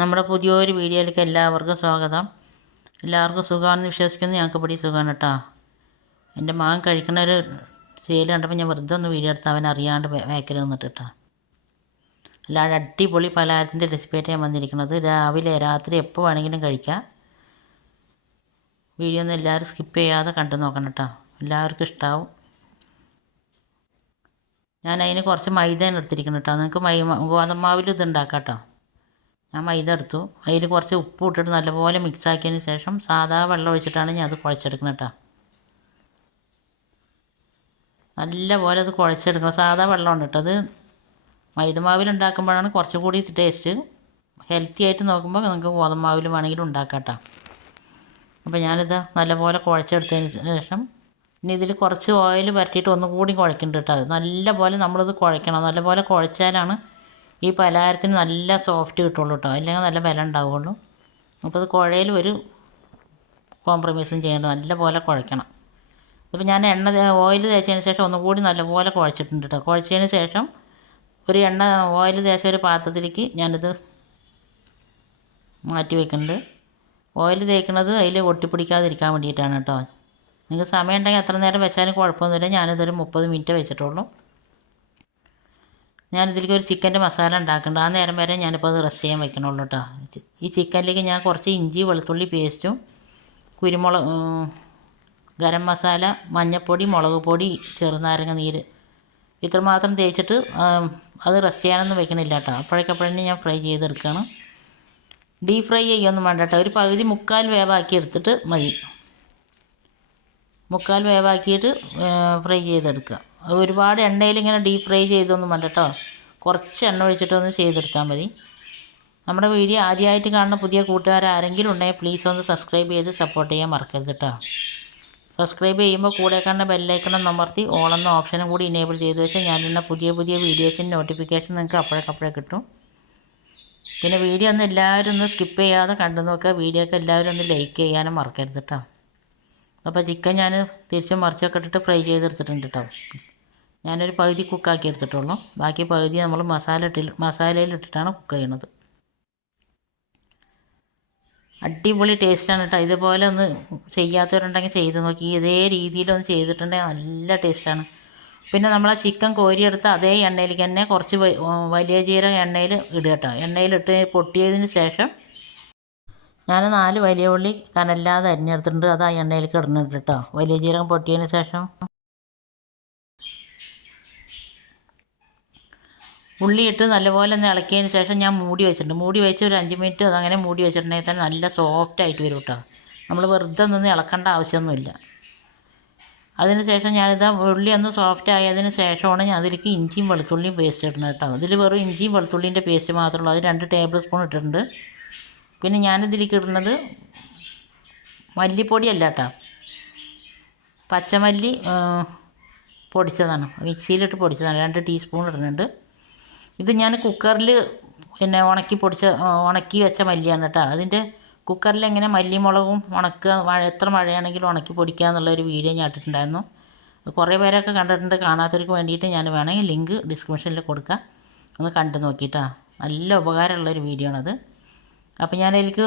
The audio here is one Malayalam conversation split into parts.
നമ്മുടെ പുതിയൊരു വീഡിയോയിലേക്ക് എല്ലാവർക്കും സ്വാഗതം. എല്ലാവർക്കും സുഖമാണെന്ന് വിശ്വസിക്കുന്നു. ഞങ്ങൾക്ക് ഇവിടെ സുഖമാണ് കേട്ടോ. എൻ്റെ മകൻ കഴിക്കുന്ന ഒരു ശീലം കണ്ടപ്പോൾ ഞാൻ വെറുതെ ഒന്ന് വീഡിയോ എടുത്ത് അവൻ അറിയാണ്ട് വേക്കൽ നിന്നിട്ട് കേട്ടോ. അല്ലാതെ അടിപൊളി പലഹാരത്തിൻ്റെ റെസിപ്പിയായിട്ട് ഞാൻ വന്നിരിക്കുന്നത്. രാവിലെ രാത്രി എപ്പോൾ വേണമെങ്കിലും കഴിക്കാം. വീഡിയോ ഒന്നും എല്ലാവരും സ്കിപ്പ് ചെയ്യാതെ കണ്ടു നോക്കണം കേട്ടോ. എല്ലാവർക്കും ഇഷ്ടമാവും. ഞാൻ അതിന് കുറച്ച് മൈദയാണ് എടുത്തിരിക്കുന്നത് കേട്ടോ. നിങ്ങൾക്ക് ഗോതമ്പാവിൽ ഇത് ഉണ്ടാക്കാം കേട്ടോ. ഞാൻ മൈദ എടുത്തു. അതിൽ കുറച്ച് ഉപ്പ് ഇട്ടിട്ട് നല്ലപോലെ മിക്സ് ആക്കിയതിന് ശേഷം സാധാ വെള്ളം ഒഴിച്ചിട്ടാണ് ഞാൻ അത് കുഴച്ചെടുക്കുന്നത് കേട്ടോ. നല്ലപോലെ അത് കുഴച്ചെടുക്കണം. സാധാ വെള്ളമാണ് ഇട്ടത്. മൈദമാവിൽ ഉണ്ടാക്കുമ്പോഴാണ് കുറച്ചുകൂടി ടേസ്റ്റ്. ഹെൽത്തി ആയിട്ട് നോക്കുമ്പോൾ നിങ്ങൾക്ക് ഗോതമ്പാവിൽ വേണമെങ്കിലും ഉണ്ടാക്കാം കേട്ടോ. അപ്പോൾ ഞാനിത് നല്ലപോലെ കുഴച്ചെടുത്തതിന് ശേഷം ഇനി ഇതിൽ കുറച്ച് ഓയിൽ പരട്ടിയിട്ട് ഒന്നുകൂടി കുഴക്കുന്നുണ്ട് കേട്ടോ. നല്ലപോലെ നമ്മളിത് കുഴക്കണം. നല്ലപോലെ കുഴച്ചാലാണ് ഈ പലഹാരത്തിന് നല്ല സോഫ്റ്റ് കിട്ടുള്ളൂ കേട്ടോ. അല്ലെങ്കിൽ നല്ല ബലം ഉണ്ടാവുള്ളൂ. അപ്പോൾ അത് കുഴയിൽ ഒരു കോംപ്രമൈസും ചെയ്യേണ്ട. നല്ലപോലെ കുഴക്കണം. അപ്പോൾ ഞാൻ ഓയിൽ തേച്ചതിന് ശേഷം ഒന്നുകൂടി നല്ലപോലെ കുഴച്ചിട്ടുണ്ട് കേട്ടോ. കുഴച്ചതിന് ശേഷം ഒരു ഓയിൽ തേച്ച ഒരു പാത്രത്തിലേക്ക് ഞാനിത് മാറ്റി വയ്ക്കുന്നുണ്ട്. ഓയിൽ തേക്കുന്നത് അതിൽ ഒട്ടിപ്പിടിക്കാതിരിക്കാൻ വേണ്ടിയിട്ടാണ് കേട്ടോ. നിങ്ങൾക്ക് സമയം ഉണ്ടെങ്കിൽ എത്ര നേരം വെച്ചാലും കുഴപ്പമൊന്നുമില്ല. ഞാനിതൊരു 30 മിനിറ്റ് വെച്ചിട്ടുള്ളൂ. ഞാനിതിലേക്ക് ഒരു ചിക്കൻ്റെ മസാല ഉണ്ടാക്കുന്നുണ്ട്. ആ നേരം വരെ ഞാനിപ്പോൾ അത് റെസ്റ്റ് ചെയ്യാൻ വെക്കണുള്ളൂ കേട്ടോ. ഈ ചിക്കനിലേക്ക് ഞാൻ കുറച്ച് ഇഞ്ചി വെളുത്തുള്ളി പേസ്റ്റും കുരുമുളക്, ഗരം മസാല, മഞ്ഞൾപ്പൊടി, മുളക് പൊടി, ചെറുനാരങ്ങ നീര് ഇത്രമാത്രം തേച്ചിട്ട് അത് റെസ്റ്റ് ചെയ്യാനൊന്നും വെക്കണില്ല കേട്ടോ. അപ്പോഴേക്കപ്പോഴേ ഞാൻ ഫ്രൈ ചെയ്തെടുക്കുകയാണ്. ഡീപ് ഫ്രൈ ചെയ്യൊന്നും വേണ്ട കേട്ടോ. ഒരു പകുതി മുക്കാൽ വേവാക്കി എടുത്തിട്ട് മതി. മുക്കാൽ വേവാക്കിയിട്ട് ഫ്രൈ ചെയ്തെടുക്കുക. അത് ഒരുപാട് എണ്ണയിൽ ഇങ്ങനെ ഡീപ്പ് ഫ്രൈ ചെയ്തൊന്നും വേണ്ട കേട്ടോ. കുറച്ച് എണ്ണ ഒഴിച്ചിട്ടൊന്ന് ചെയ്തെടുത്താൽ മതി. നമ്മുടെ വീഡിയോ ആദ്യമായിട്ട് കാണുന്ന പുതിയ കൂട്ടുകാരാരെങ്കിലും ഉണ്ടെങ്കിൽ പ്ലീസ് ഒന്ന് സബ്സ്ക്രൈബ് ചെയ്ത് സപ്പോർട്ട് ചെയ്യാൻ മറക്കരുത് കേട്ടോ. സബ്സ്ക്രൈബ് ചെയ്യുമ്പോൾ കൂടെ കാണുന്ന ബെല്ലൈക്കണം അമർത്തി ഓളെന്ന ഓപ്ഷനും കൂടി ഇനേബിൾ ചെയ്ത് വെച്ചാൽ ഞാനിടുന്ന പുതിയ വീഡിയോസിൻ്റെ നോട്ടിഫിക്കേഷൻ നിങ്ങൾക്ക് അപ്പോഴേക്കപ്പോഴേ കിട്ടും. പിന്നെ വീഡിയോ ഒന്ന് എല്ലാവരും ഒന്ന് സ്കിപ്പ് ചെയ്യാതെ കണ്ടു നോക്കുക. വീഡിയോക്ക് എല്ലാവരും ഒന്ന് ലൈക്ക് ചെയ്യാനും മറക്കരുത് കേട്ടോ. അപ്പോൾ ചിക്കൻ ഞാൻ തിരിച്ചും മറിച്ചൊക്കെ ഇട്ടിട്ട് ഫ്രൈ ചെയ്തെടുത്തിട്ടുണ്ട് കേട്ടോ. ഞാനൊരു പകുതി കുക്കാക്കി എടുത്തിട്ടുള്ളൂ. ബാക്കി പകുതി നമ്മൾ മസാലയിലിട്ടിട്ടാണ് കുക്ക് ചെയ്യണത്. അടിപൊളി ടേസ്റ്റാണ് കേട്ടോ. ഇതുപോലെ ഒന്ന് ചെയ്യാത്തവരുണ്ടെങ്കിൽ ചെയ്ത് നോക്കി. ഇതേ രീതിയിലൊന്ന് ചെയ്തിട്ടുണ്ടെങ്കിൽ നല്ല ടേസ്റ്റാണ്. പിന്നെ നമ്മൾ ആ ചിക്കൻ കോരിയെടുത്ത് അതേ എണ്ണയിലേക്ക് തന്നെ കുറച്ച് വലിയ ജീരകം എണ്ണയിൽ ഇടുക കേട്ടോ. എണ്ണയിലിട്ട് പൊട്ടിയതിന് ശേഷം ഞാൻ 4 വലിയ ഉള്ളി കനല്ലാതെ അരിഞ്ഞെടുത്തിട്ടുണ്ട്. അത് ആ എണ്ണയിലേക്ക് ഇടുന്നുണ്ട് കേട്ടോ. വലിയ ജീരകം പൊട്ടിയതിന് ശേഷം ഉള്ളി ഇട്ട് നല്ലപോലെ ഒന്ന് ഇളക്കിയതിന് ശേഷം ഞാൻ മൂടി വെച്ചിട്ടുണ്ട്. മൂടി വെച്ച് ഒരു 5 മിനിറ്റ് അതങ്ങനെ മൂടി വെച്ചിട്ടുണ്ടെങ്കിൽ തന്നെ നല്ല സോഫ്റ്റ് ആയിട്ട് വരും കേട്ടോ. നമ്മൾ വെറുതെ നിന്ന് ഇളക്കേണ്ട ആവശ്യമൊന്നുമില്ല. അതിന് ശേഷം ഞാനിത് ഉള്ളി ഒന്ന് സോഫ്റ്റ് ആയതിന് ശേഷമാണ് ഞാൻ അതിലേക്ക് ഇഞ്ചിയും വെളുത്തുള്ളിയും പേസ്റ്റ് ഇടുന്നത് കേട്ടോ. ഇതിൽ വെറും ഇഞ്ചിയും വെളുത്തുള്ളിൻ്റെ പേസ്റ്റ് മാത്രമേ ഉള്ളൂ. അത് 2 ടേബിൾ സ്പൂൺ ഇട്ടിട്ടുണ്ട്. പിന്നെ ഞാനിതിലേക്ക് ഇടുന്നത് മല്ലിപ്പൊടിയല്ല കേട്ടോ, പച്ചമല്ലി പൊടിച്ചതാണ്. മിക്സിയിലിട്ട് പൊടിച്ചതാണ്. 2 ടീസ്പൂൺ ഇടുന്നുണ്ട്. ഇത് ഞാൻ കുക്കറിൽ പിന്നെ ഉണക്കി വെച്ച മല്ലിയാണ് കേട്ടോ. അതിൻ്റെ കുക്കറിൽ എങ്ങനെ മല്ലിമുളകും ഉണക്കുക, എത്ര മഴയാണെങ്കിലും ഉണക്കി പൊടിക്കുക എന്നുള്ളൊരു വീഡിയോ ഞാൻ ഇട്ടിട്ടുണ്ടായിരുന്നു. കുറേ പേരൊക്കെ കണ്ടിട്ടുണ്ട്. കാണാത്തവർക്ക് വേണ്ടിയിട്ട് ഞാൻ വേണമെങ്കിൽ ലിങ്ക് ഡിസ്ക്രിപ്ഷനിൽ കൊടുക്കാം. ഒന്ന് കണ്ടു നോക്കിയിട്ടാ. നല്ല ഉപകാരമുള്ളൊരു വീഡിയോ ആണത്. അപ്പോൾ ഞാനതിലേക്ക്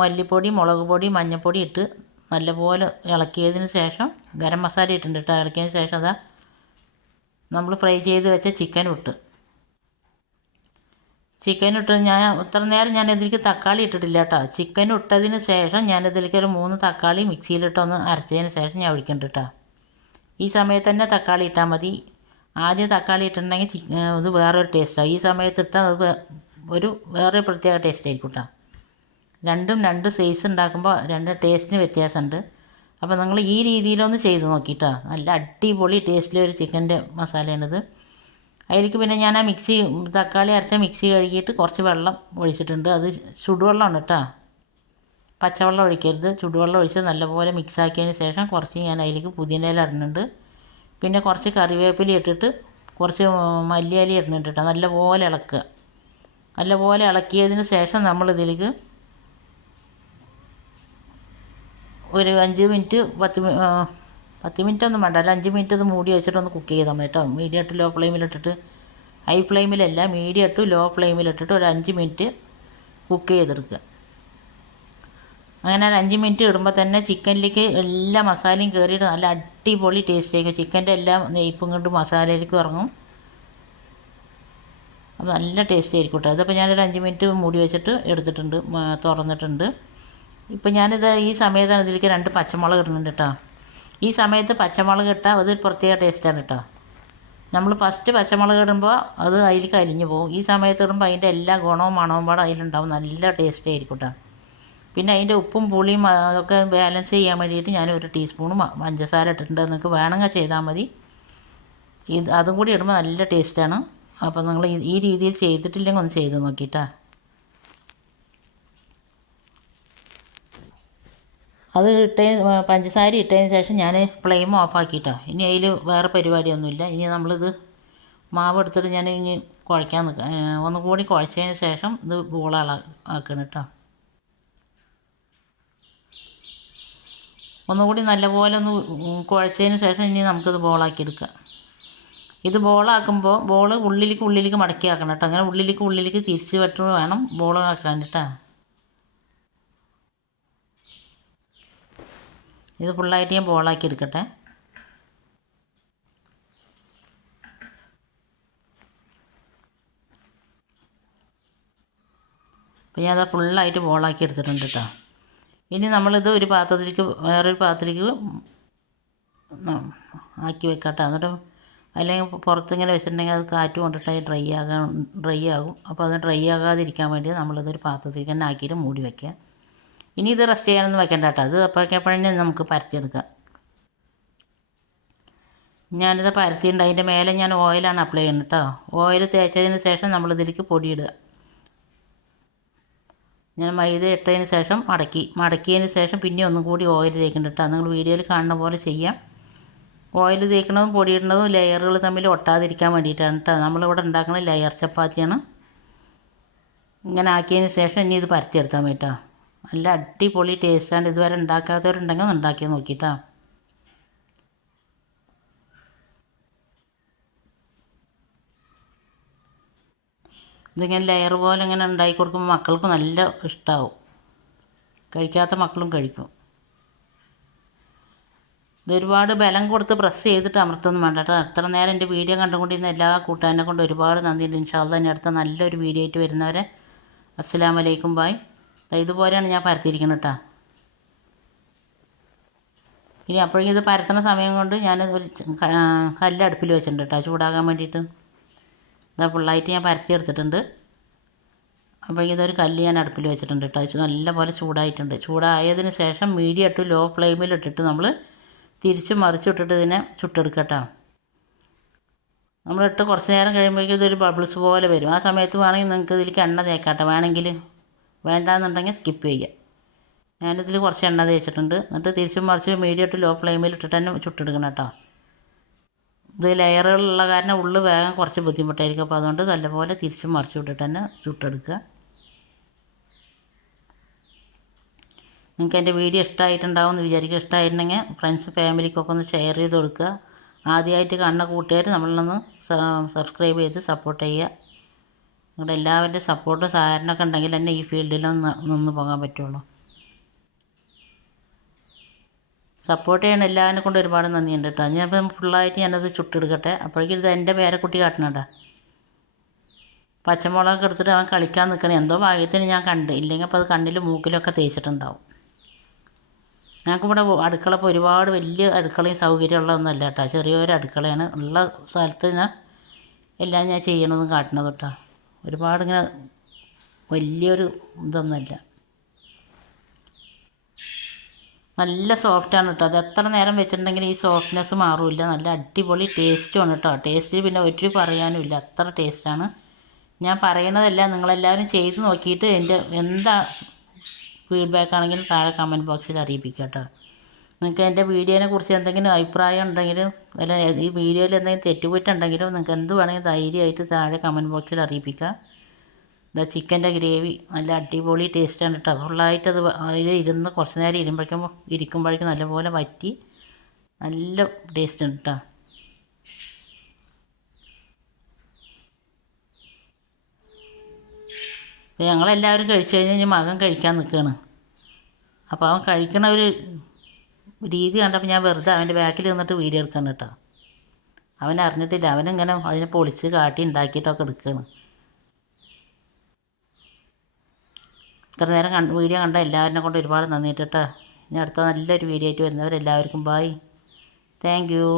മല്ലിപ്പൊടി, മുളക് പൊടി, മഞ്ഞൾപ്പൊടി ഇട്ട് നല്ലപോലെ ഇളക്കിയതിന് ശേഷം ഗരം മസാല ഇട്ടിട്ടുണ്ട് കേട്ടോ. ഇളക്കിയതിന് ശേഷം അതാ നമ്മൾ ഫ്രൈ ചെയ്ത് വെച്ച ചിക്കൻ ഇട്ട് ഞാൻ ഇത്ര നേരം ഞാനിതിലേക്ക് തക്കാളി ഇട്ടിട്ടില്ല കേട്ടോ. ചിക്കൻ ഇട്ടതിന് ശേഷം ഞാനിതിലേക്ക് ഒരു 3 തക്കാളി മിക്സിയിലിട്ടൊന്ന് അരച്ചതിന് ശേഷം ഞാൻ ഒഴിക്കുന്നുണ്ട് കേട്ടോ. ഈ സമയത്ത് തന്നെ തക്കാളി ഇട്ടാൽ മതി. ആദ്യം തക്കാളി ഇട്ടിട്ടുണ്ടെങ്കിൽ ഇത് വേറൊരു ടേസ്റ്റാണ്. ഈ സമയത്ത് ഇട്ടാൽ അത് വേറൊരു പ്രത്യേക ടേസ്റ്റ് ആയിരിക്കും കേട്ടോ. രണ്ടും 2 സൈസ് ഉണ്ടാക്കുമ്പോൾ 2 ടേസ്റ്റിന് വ്യത്യാസമുണ്ട്. അപ്പോൾ നിങ്ങൾ ഈ രീതിയിലൊന്ന് ചെയ്ത് നോക്കിയിട്ടോ. നല്ല അടിപൊളി ടേസ്റ്റിലൊരു ചിക്കൻ്റെ മസാലയാണിത്. അതിലേക്ക് പിന്നെ ഞാൻ ആ തക്കാളി അരച്ച മിക്സി കഴുകിയിട്ട് കുറച്ച് വെള്ളം ഒഴിച്ചിട്ടുണ്ട്. അത് ചുടുവെള്ളമാണ് കേട്ടോ, പച്ചവെള്ളം ഒഴിക്കരുത്. ചുടുവെള്ളം ഒഴിച്ച് നല്ലപോലെ മിക്സാക്കിയതിന് ശേഷം കുറച്ച് ഞാൻ അതിലേക്ക് പുതിനയില ഇടുന്നുണ്ട്. പിന്നെ കുറച്ച് കറിവേപ്പില ഇട്ടിട്ട് കുറച്ച് മല്ലിയില ഇടുന്നുണ്ട് കേട്ടോ. നല്ലപോലെ ഇളക്കുക. നല്ലപോലെ ഇളക്കിയതിന് ശേഷം നമ്മളിതിലേക്ക് ഒരു 5 മിനിറ്റ് 10 മിനിറ്റ് ഒന്നും വേണ്ട, ഒരു 5 മിനിറ്റ് ഇത് മൂടി വെച്ചിട്ടൊന്ന് കുക്ക് ചെയ്താൽ മതി കേട്ടോ. മീഡിയം ടു ലോ ഫ്ലെയിമിലിട്ടിട്ട്, ഹൈ ഫ്ലെയിമിലല്ല, മീഡിയം ടു ലോ ഫ്ലെയിമിലിട്ടിട്ട് ഒരു 5 മിനിറ്റ് കുക്ക് ചെയ്തെടുക്കുക. അങ്ങനെ ഒരു 5 മിനിറ്റ് ഇടുമ്പോൾ തന്നെ ചിക്കനിലേക്ക് എല്ലാ മസാലയും കയറിയിട്ട് നല്ല അടിപൊളി ടേസ്റ്റ് ആയിരിക്കും. ചിക്കൻ്റെ എല്ലാം നെയ്പ്പും കൊണ്ട് മസാലയിലേക്ക് ഇറങ്ങും. അപ്പോൾ നല്ല ടേസ്റ്റ് ആയിരിക്കും കേട്ടോ. അതപ്പോൾ ഞാനൊരു 5 മിനിറ്റ് മൂടി വെച്ചിട്ട് എടുത്തിട്ടുണ്ട്, തുറന്നിട്ടുണ്ട്. ഇപ്പം ഞാനിത് ഈ സമയത്താണ് ഇതിലേക്ക് 2 പച്ചമുളക് ഇടുന്നുണ്ട് കേട്ടോ. ഈ സമയത്ത് പച്ചമുളക് ഇട്ടാൽ അതൊരു പ്രത്യേക ടേസ്റ്റാണ് കേട്ടോ. നമ്മൾ ഫസ്റ്റ് പച്ചമുളക് ഇടുമ്പോൾ അത് അതിലേക്ക് അലിഞ്ഞു പോകും. ഈ സമയത്ത് ഇടുമ്പോൾ അതിൻ്റെ എല്ലാ ഗുണവും മണവും പാടെ അതിലുണ്ടാവും. നല്ല ടേസ്റ്റ് ആയിരിക്കും കേട്ടോ. പിന്നെ അതിൻ്റെ ഉപ്പും പുളിയും അതൊക്കെ ബാലൻസ് ചെയ്യാൻ വേണ്ടിയിട്ട് ഞാൻ 1 ടീസ്പൂൺ പഞ്ചസാര ഇട്ടിട്ടുണ്ട്. നിങ്ങൾക്ക് വേണമെങ്കിൽ ചെയ്താൽ മതി. അതും കൂടി ഇടുമ്പോൾ നല്ല ടേസ്റ്റാണ്. അപ്പോൾ നിങ്ങൾ ഈ രീതിയിൽ ചെയ്തിട്ടില്ലെങ്കിൽ ഒന്ന് ചെയ്ത് നോക്കിയിട്ടാ. അത് പഞ്ചസാര ഇട്ടതിന് ശേഷം ഞാൻ ഫ്ലെയിം ഓഫാക്കിയിട്ടാ. ഇനി അതിൽ വേറെ പരിപാടിയൊന്നുമില്ല. ഇനി നമ്മളിത് മാവ് എടുത്തിട്ട് ഞാൻ ഇനി കുഴയ്ക്കാൻ നിൽക്കാം. ഒന്നുകൂടി കുഴച്ചതിന് ശേഷം ഇത് ബോളാക്കണം കേട്ടോ. ഒന്നുകൂടി നല്ലപോലെ ഒന്ന് കുഴച്ചതിന് ശേഷം ഇനി നമുക്കിത് ബോളാക്കി എടുക്കാം. ഇത് ബോളാക്കുമ്പോൾ ഉള്ളിലേക്ക് മടക്കി ആക്കണം കേട്ടോ. അങ്ങനെ ഉള്ളിലേക്ക് തിരിച്ച് വെട്ട് വേണം ബോളാക്കാൻ കേട്ടോ. ഇത് ഫുള്ളായിട്ട് ഞാൻ ബോളാക്കി എടുക്കട്ടെ. അപ്പോൾ ഞാൻ അത് ഫുള്ളായിട്ട് ബോളാക്കി എടുത്തിട്ടുണ്ട് കേട്ടോ. ഇനി നമ്മളിത് വേറൊരു പാത്രത്തിലേക്ക് ആക്കി വെക്കട്ടെ. എന്നിട്ട് അല്ലെങ്കിൽ പുറത്തിങ്ങനെ വെച്ചിട്ടുണ്ടെങ്കിൽ അത് കാറ്റ് കൊണ്ടിട്ട് ഡ്രൈ ആകും. അപ്പോൾ അത് ഡ്രൈ ആകാതിരിക്കാൻ വേണ്ടി നമ്മളിതൊരു പാത്രത്തിലേക്ക് തന്നെ ആക്കിയിട്ട് മൂടി വയ്ക്കുക. ഇനി ഇത് റെസ്റ്റ് ചെയ്യാനൊന്നും വെക്കണ്ട കേട്ടോ. അത് അപ്പോഴേക്കപ്പോഴേ നമുക്ക് പരത്തിയെടുക്കാം. ഞാനിത് പരത്തിയിട്ടുണ്ട്. അതിൻ്റെ മേലെ ഞാൻ ഓയിലാണ് അപ്ലൈ ചെയ്യുന്നത് കേട്ടോ. ഓയിൽ തേച്ചതിന് ശേഷം നമ്മളിതിലേക്ക് പൊടിയിടുക. ഞാൻ മൈദ ഇട്ടതിന് ശേഷം മടക്കിയതിന് ശേഷം പിന്നെ ഒന്നും കൂടി ഓയിൽ തേക്കുന്നുണ്ട് കേട്ടോ. നിങ്ങൾ വീഡിയോയിൽ കാണുന്ന പോലെ ചെയ്യാം. ഓയിൽ തേക്കുന്നതും പൊടിയിടുന്നതും ലെയറുകൾ തമ്മിൽ ഒട്ടാതിരിക്കാൻ വേണ്ടിയിട്ടാണ് കേട്ടോ. നമ്മളിവിടെ ഉണ്ടാക്കുന്നത് ലെയർ ചപ്പാത്തിയാണ്. ഇങ്ങനെ ആക്കിയതിന് ശേഷം ഇനി ഇത് പരത്തിയെടുത്താൽ മതി കേട്ടോ. നല്ല അടിപൊളി ടേസ്റ്റാണ്. ഇതുവരെ ഉണ്ടാക്കാത്തവരുണ്ടെങ്കിൽ ഒന്ന് ഉണ്ടാക്കി നോക്കിയിട്ടോ. ഇതിങ്ങനെ ലെയർ പോലെ ഇങ്ങനെ ഉണ്ടാക്കി കൊടുക്കുമ്പോൾ മക്കൾക്ക് നല്ല ഇഷ്ടമാവും. കഴിക്കാത്ത മക്കളും കഴിക്കും. ഇതൊരുപാട് ബലം കൊടുത്ത് പ്രസ് ചെയ്തിട്ട് അമർത്തൊന്നും വേണ്ട കേട്ടോ. അത്ര നേരം എൻ്റെ വീഡിയോ കണ്ടുകൊണ്ടിരുന്ന എല്ലാ കൂട്ടുകാരനെ കൊണ്ട് ഒരുപാട് നന്ദിയുണ്ട്. ഇൻഷാ അല്ലാഹ് ഇനി അടുത്ത നല്ലൊരു വീഡിയോ ആയിട്ട് വരുന്നവരെ അസ്സലാമു അലൈക്കും ബായ്. ഇതുപോലെയാണ് ഞാൻ പരത്തിയിരിക്കുന്നത് കേട്ടോ. ഇനി അപ്പോഴേക്കും ഇത് പരത്തുന്ന സമയം കൊണ്ട് ഞാൻ ഒരു കല്ല് അടുപ്പിൽ വെച്ചിട്ടുണ്ട് കേട്ടോ, ചൂടാകാൻ വേണ്ടിയിട്ട്. ഇതാ ഫുള്ളായിട്ട് ഞാൻ പരത്തിയെടുത്തിട്ടുണ്ട്. അപ്പോഴേക്കും ഇതൊരു കല്ല് ഞാൻ അടുപ്പിൽ വെച്ചിട്ടുണ്ട് കേട്ടോ. നല്ല പോലെ ചൂടായിട്ടുണ്ട്. ചൂടായതിന് ശേഷം മീഡിയം ടു ലോ ഫ്ലെയിമിൽ ഇട്ടിട്ട് നമ്മൾ തിരിച്ച് മറിച്ചിട്ടിട്ട് ഇതിനെ ചുട്ടെടുക്കുക കേട്ടോ. നമ്മളിട്ട് കുറച്ച് നേരം കഴിയുമ്പോഴേക്കും ഇതൊരു ബബിൾസ് പോലെ വരും. ആ സമയത്ത് വേണമെങ്കിൽ നിങ്ങൾക്ക് ഇതിലേക്ക് എണ്ണ തേക്കാട്ടോ. വേണ്ടാന്നുണ്ടെങ്കിൽ സ്കിപ്പ് ചെയ്യുക. ഞാനിതിൽ കുറച്ച് എണ്ണ തേച്ചിട്ടുണ്ട്. എന്നിട്ട് തിരിച്ചും മറിച്ച് മീഡിയം ടു ലോ ഫ്ലെയിമിൽ ഇട്ടിട്ട് തന്നെ ചുട്ടെടുക്കണം കേട്ടോ. ഇത് ലെയറുകളുള്ള കാരണം ഉള്ളു വേഗം കുറച്ച് ബുദ്ധിമുട്ടായിരിക്കും. അപ്പോൾ അതുകൊണ്ട് നല്ലപോലെ തിരിച്ചും മറിച്ച് വിട്ടിട്ട് തന്നെ ചുട്ടെടുക്കുക. നിങ്ങൾക്ക് എൻ്റെ വീഡിയോ ഇഷ്ടമായിട്ടുണ്ടാവും എന്ന് വിചാരിക്കുക. ഇഷ്ടമായിട്ടുണ്ടെങ്കിൽ ഫ്രണ്ട്സ് ഫാമിലിക്കൊക്കെ ഒന്ന് ഷെയർ ചെയ്ത് കൊടുക്കുക. ആദ്യമായിട്ട് കാണുന്ന കൂട്ടുകാർ നമ്മളൊന്ന് സബ്സ്ക്രൈബ് ചെയ്ത് സപ്പോർട്ട് ചെയ്യുക. നിങ്ങളുടെ എല്ലാവരുടെയും സപ്പോർട്ടും സഹകരണമൊക്കെ ഉണ്ടെങ്കിൽ തന്നെ ഈ ഫീൽഡിലൊന്ന് നിന്ന് പോകാൻ പറ്റുള്ളൂ. സപ്പോർട്ട് ചെയ്യണം എല്ലാവരെ കൊണ്ട് ഒരുപാട് നന്ദിയുണ്ട് കേട്ടോ. ഞാനിപ്പം ഫുള്ളായിട്ട് ഞാനത് ചുട്ടെടുക്കട്ടെ. അപ്പോഴേക്കും ഇത് എൻ്റെ പേരക്കുട്ടി കാട്ടണേട്ടാ. പച്ചമുളകൊക്കെ എടുത്തിട്ട് അവൻ കളിക്കാൻ നിൽക്കണേ. എന്തോ ഭാഗ്യത്തിന് ഞാൻ കണ്ട്, ഇല്ലെങ്കിൽ അപ്പോൾ അത് കണ്ണിലും മൂക്കിലൊക്കെ തേച്ചിട്ടുണ്ടാവും. ഞങ്ങൾക്കിവിടെ അടുക്കള ഇപ്പോൾ ഒരുപാട് വലിയ അടുക്കളയും സൗകര്യമുള്ളതൊന്നുമല്ല കേട്ടോ. ചെറിയൊരു അടുക്കളയാണ്. ഉള്ള സ്ഥലത്ത് ഞാൻ എല്ലാം ഞാൻ ചെയ്യണമെന്ന് കാട്ടണത് കേട്ടോ. ഒരുപാട് ഇങ്ങനെ വലിയൊരു ഇതൊന്നുമല്ല. നല്ല സോഫ്റ്റാണ് കേട്ടോ. അത് എത്ര നേരം വെച്ചിട്ടുണ്ടെങ്കിൽ ഈ സോഫ്റ്റ്നെസ് മാറില്ല. നല്ല അടിപൊളി ടേസ്റ്റുമാണ് കേട്ടോ. ടേസ്റ്റ് പിന്നെ ഒരു പറയാനുമില്ല, അത്ര ടേസ്റ്റാണ്. ഞാൻ പറയണതല്ല, നിങ്ങളെല്ലാവരും ചെയ്ത് നോക്കിയിട്ട് എന്താ ഫീഡ്ബാക്ക് ആണെങ്കിലും താഴെ കമൻറ്റ് ബോക്സിൽ അറിയിപ്പിക്കുക കേട്ടോ. നിങ്ങൾക്ക് എൻ്റെ വീഡിയോനെ കുറിച്ച് എന്തെങ്കിലും അഭിപ്രായം ഉണ്ടെങ്കിലും അല്ല ഈ വീഡിയോയിൽ എന്തെങ്കിലും തെറ്റുപറ്റുണ്ടെങ്കിലും നിങ്ങൾക്ക് എന്ത് വേണമെങ്കിലും ധൈര്യമായിട്ട് താഴെ കമൻറ്റ് ബോക്സിൽ അറിയിപ്പിക്കുക. ഇതാ ചിക്കൻ്റെ ഗ്രേവി നല്ല അടിപൊളി ടേസ്റ്റാണ് കേട്ടോ. ഫുള്ളായിട്ട് അത് അതിൽ ഇരുന്ന് കുറച്ച് നേരം ഇരിക്കുമ്പോഴേക്കും നല്ലപോലെ വറ്റി നല്ല ടേസ്റ്റ് ഉണ്ട് കേട്ടോ. അപ്പോൾ ഞങ്ങളെല്ലാവരും കഴിച്ച് കഴിഞ്ഞ് മകൻ കഴിക്കാൻ നിൽക്കുകയാണ്. അപ്പോൾ അവൻ കഴിക്കണ ഒരു രീതി കണ്ടപ്പോൾ ഞാൻ വെറുതെ അവൻ്റെ ബാക്കിൽ നിന്നിട്ട് വീഡിയോ എടുക്കണം കേട്ടോ. അവൻ അറിഞ്ഞിട്ടില്ല, അവനിങ്ങനെ അതിനെ പൊളിച്ച് കാട്ടി ഉണ്ടാക്കിയിട്ടൊക്കെ എടുക്കുകയാണ്. ഇത്ര നേരം വീഡിയോ കണ്ട എല്ലാവരിനെ കൊണ്ട് ഒരുപാട് നന്ദിയിട്ട് കേട്ടോ. ഇനി അടുത്ത നല്ലൊരു വീഡിയോ ആയിട്ട് വരുന്നവരെല്ലാവർക്കും ബായ്. Thank you.